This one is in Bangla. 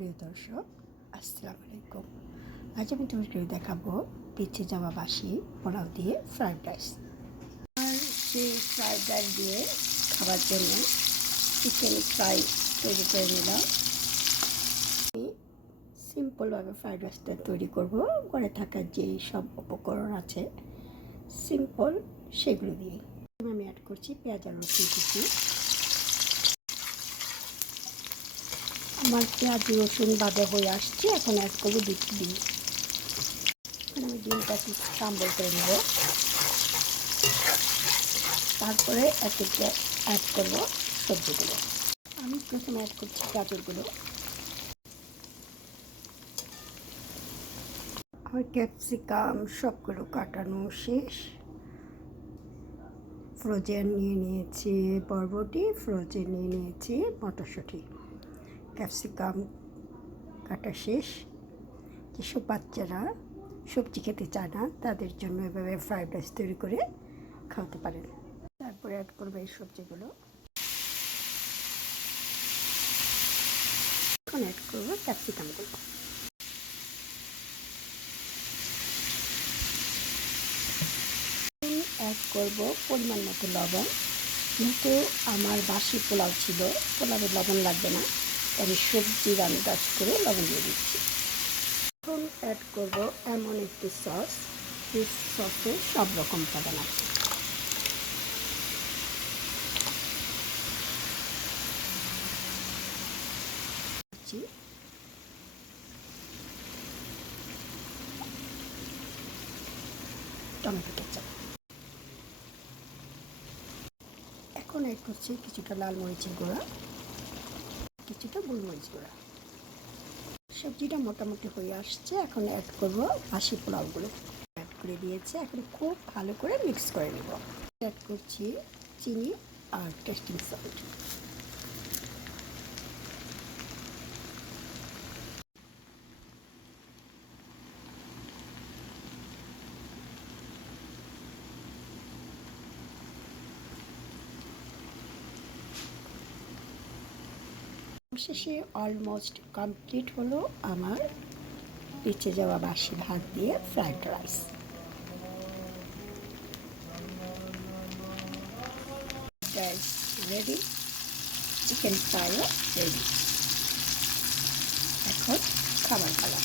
সুপ্রিয় দর্শক, আসসালামু আলাইকুম। আজ আমি তোমাকে দেখাবো পিচ্ছে যাওয়া বাসি পোলাও দিয়ে ফ্রাইড রাইস। আর সেই ফ্রাইড রাইস দিয়ে খাবার জন্য চিকেন ফ্রাই তৈরি করে নিলাম। আমি সিম্পলভাবে ফ্রাইড রাইসটা তৈরি করব। ঘরে থাকা যেই সব উপকরণ আছে সিম্পল, সেগুলো দিয়েই আমি অ্যাড করছি পেঁয়াজ আর রসুন কুচি। আমার পেঁয়াজ রসুন বাদা হয়ে আসছে, এখন অ্যাড করবো ডিম। এখন আমি ডিমটা একটু ক্রাম্বল করে নেব, তারপরে একে অ্যাড করব সবজিগুলো। আমি প্রথমে অ্যাড করছি গাজরগুলো। আমার ক্যাপসিকাম সবগুলো কাটানো শেষ। ফ্রোজেন নিয়ে নিয়েছি বরবটি, ফ্রোজেন নিয়ে নিয়েছি মটরশুঁটি। ক্যাপসিকাম কাটা শেষ। যেসব বাচ্চারা সবজি খেতে চায় না তাদের জন্য এভাবে ফ্রাইড রাইস তৈরি করে খাওয়াতে পারেন। তারপরে অ্যাড করবো এই সবজিগুলো। এখন অ্যাড করবো ক্যাপসিকামগুলো। অ্যাড করবো পরিমাণ মতো লবণ। যেহেতু আমার বাসি পোলাও ছিল, পোলাওয়ে লবণ লাগবে না, আমি সবজির আন্দাজ করে লবণ দিয়ে দিচ্ছি। এখন অ্যাড করবো এমন একটি সস, এই সসে সব রকম উপাদান আছে। Tomato ketchup. এখন অ্যাড করছি কিছুটা লাল মরিচের গুঁড়া, কিছুটা গোলমরিচ গুঁড়া। সবজিটা মোটামুটি হয়ে আসছে, এখন অ্যাড করবো বাসি পোলাওগুলো। অ্যাড করে দিয়েছি, এখন খুব ভালো করে মিক্স করে নেব। অ্যাড করছি চিনি আর টেস্টিং সল্ট। শেষে অলমোস্ট কমপ্লিট হলো আমার পিছে যাওয়া বাসি ভাত দিয়ে fried rice. Rice ready, chicken ফ্রাইও রেডি। এখন খাবার পালা।